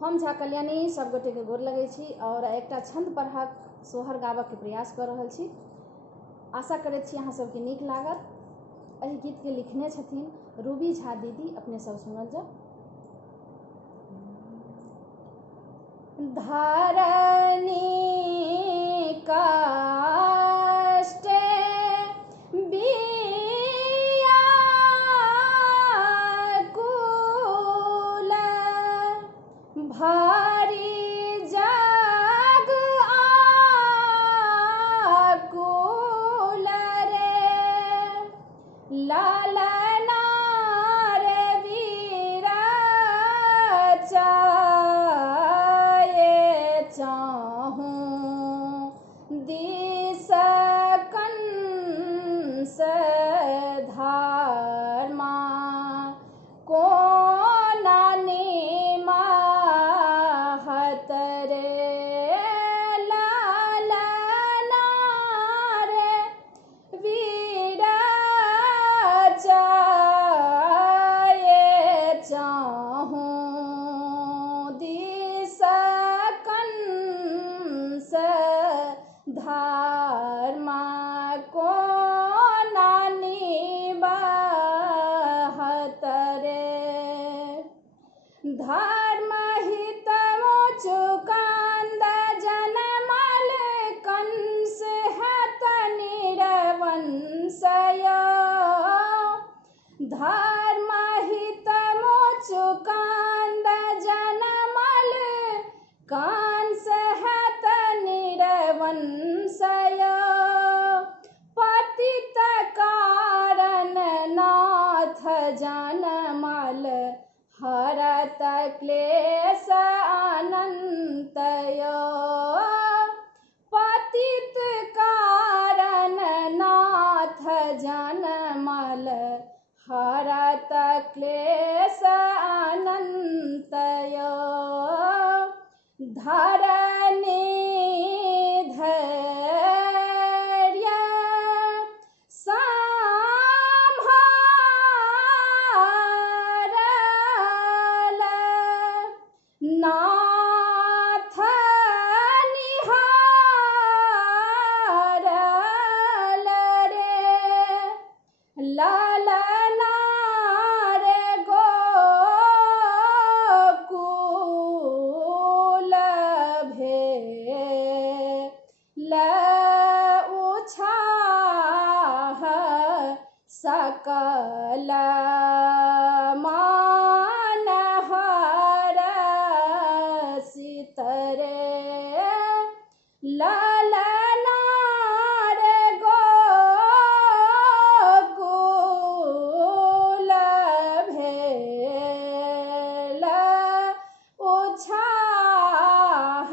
हम झा कल्याणी सब गोटे के गोर लगै छी और एकटा छंद पढ़क सोहर गाबऽ के प्रयास कर रहल छी। आशा करैत छी अहाँ सबके नीक लागत। एहि गीत के लिखने छथिन रूबी झा दीदी, अपने सब सुनल जाओ। धरनी काष्टे व्याकुल भारी जग आकुल रे, लालना रे वीरा चाहूं दिस कंस धर्मा कोना निमाहत रे, लालना रे वीरा चाहूं दिस कंस धर्मा कोना निमाहत रे, धर्म हित मुचुकांद जनमल कंस हत निरवंशय, धर्म हित मुचुकांद जनमल कंस हत निरवंशय, पतित कारण नाथ जनमल हरत क्लेश अनंतय, पतित कारण नाथ जनमल हरत क्लेश अनंतय, धरनी धैर्य संहारल, नाथ निहारल रे, लालना रे गोकुल भेल उछाह सकल मान हरषित रे, लालना रे गोकुल भेल उछाह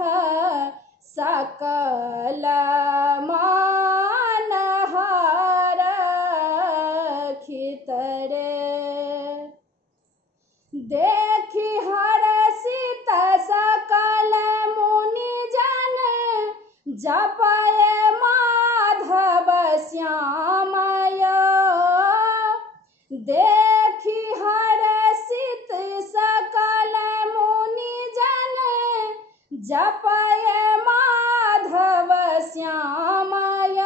सकल मान हरषित रे, देखी हरषित सकल मुनिजन जपय माधव श्यामय, देखी हरषित सकल मुनिजन जपय माधव श्यामय,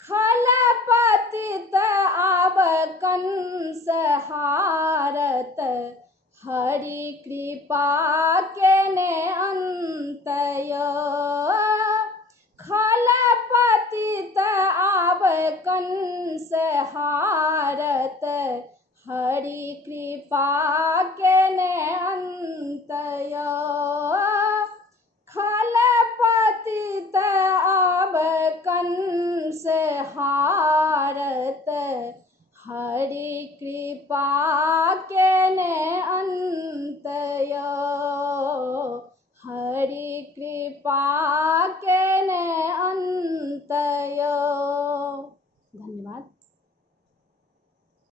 खलपतित आब कंस हारत हरि कृपा केने अंतय, खलपतित आब कंस हारत हरि कृपा केने अंतय।